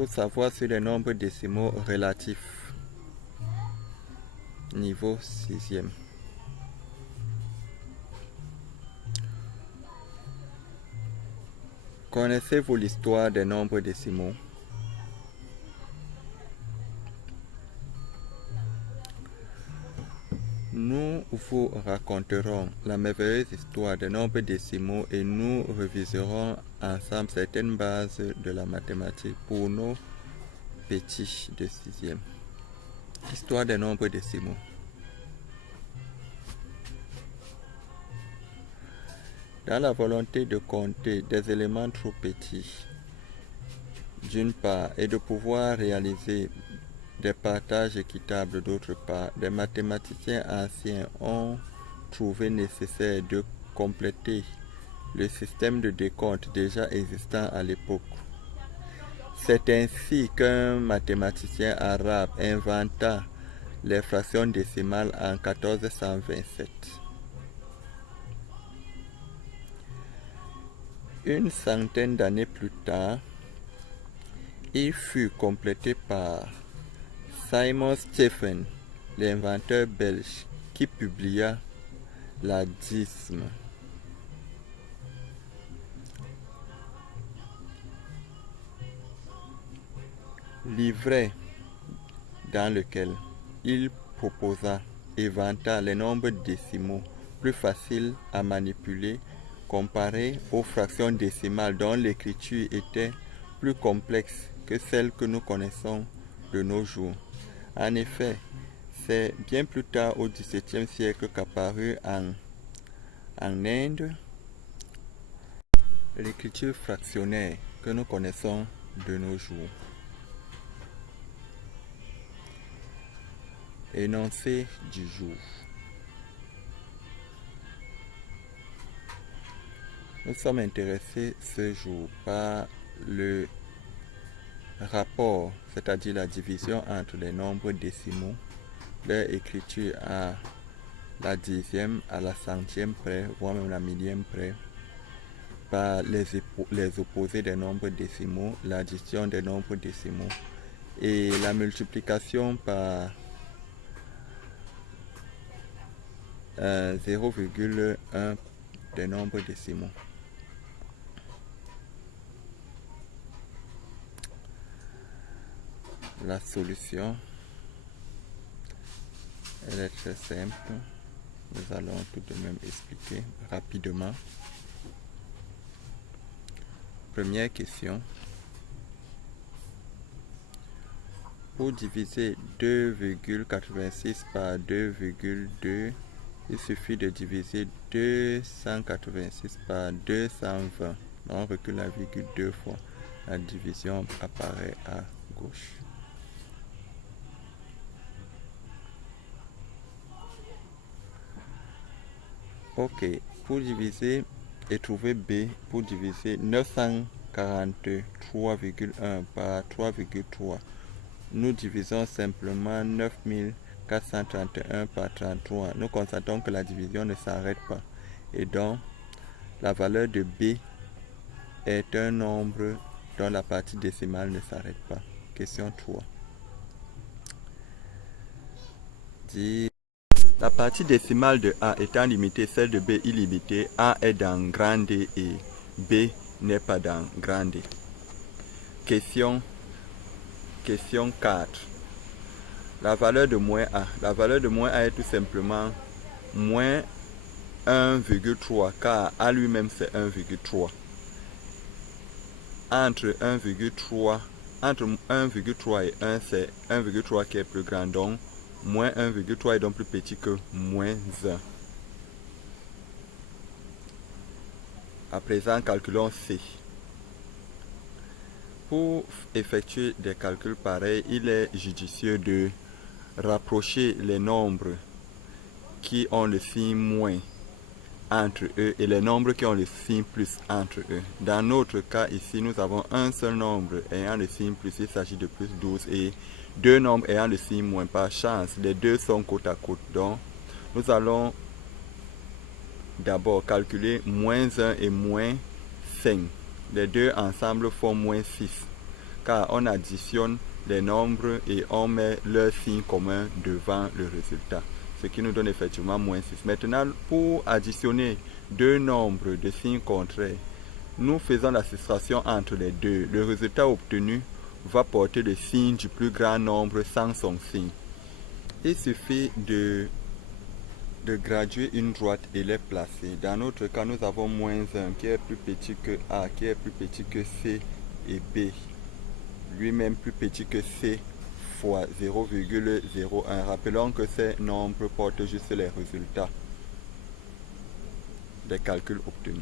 Tout savoir sur les nombres décimaux relatifs. Niveau 6e. Connaissez-vous l'histoire des nombres décimaux? Nous vous raconterons la merveilleuse histoire des nombres décimaux et nous reviserons ensemble certaines bases de la mathématique pour nos petits de 6e. Histoire des nombres décimaux. Dans la volonté de compter des éléments trop petits, d'une part, et de pouvoir réaliser des partages équitables d'autre part, des mathématiciens anciens ont trouvé nécessaire de compléter le système de décompte déjà existant à l'époque. C'est ainsi qu'un mathématicien arabe inventa les fractions décimales en 1427. Une centaine d'années plus tard, il fut complété par Simon Stephen, l'inventeur belge, qui publia la disme. Livret dans lequel il proposa et vanta les nombres décimaux plus faciles à manipuler comparés aux fractions décimales dont l'écriture était plus complexe que celle que nous connaissons de nos jours. En effet, c'est bien plus tard au XVIIe siècle qu'apparut en Inde l'écriture fractionnaire que nous connaissons de nos jours. Énoncé du jour. Nous sommes intéressés ce jour par le rapport, c'est-à-dire la division entre les nombres décimaux, leur écriture à la dixième, à la centième près, voire même la millième près, par les opposés des nombres décimaux, l'addition des nombres décimaux et la multiplication par 0,1 des nombres décimaux. La solution, elle est très simple. Nous allons tout de même expliquer rapidement. Première question. Pour diviser 2,86 par 2,2, il suffit de diviser 286 par 220. On recule la virgule deux fois. La division apparaît à gauche. Ok, pour diviser et trouver B, pour diviser 943,1 par 3,3, nous divisons simplement 9431 par 33. Nous constatons que la division ne s'arrête pas. Et donc, la valeur de B est un nombre dont la partie décimale ne s'arrête pas. Question 3. La partie décimale de A étant limitée, celle de B illimitée, A est dans grand D et B n'est pas dans grand D. Question 4. La valeur de moins A. La valeur de moins A est tout simplement moins 1,3 car A lui-même c'est 1,3. Entre 1,3 et 1, c'est 1,3 qui est plus grand, donc moins 1,3 est donc plus petit que moins 1. À présent, calculons C. Pour effectuer des calculs pareils, il est judicieux de rapprocher les nombres qui ont le signe moins entre eux et les nombres qui ont le signe plus entre eux. Dans notre cas ici, nous avons un seul nombre ayant le signe plus, il s'agit de plus 12, et deux nombres ayant le signe moins. Par chance, les deux sont côte à côte. Donc, nous allons d'abord calculer moins 1 et moins 5. Les deux ensemble font moins 6. car on additionne les nombres et on met leur signe commun devant le résultat, ce qui nous donne effectivement moins 6. Maintenant, pour additionner deux nombres de signes contraires, nous faisons la soustraction entre les deux. Le résultat obtenu va porter le signe du plus grand nombre sans son signe. Il suffit de graduer une droite et les placer. Dans notre cas, nous avons moins 1 qui est plus petit que A, qui est plus petit que C et B, lui-même plus petit que C fois 0,01. Rappelons que ces nombres portent juste les résultats des calculs obtenus.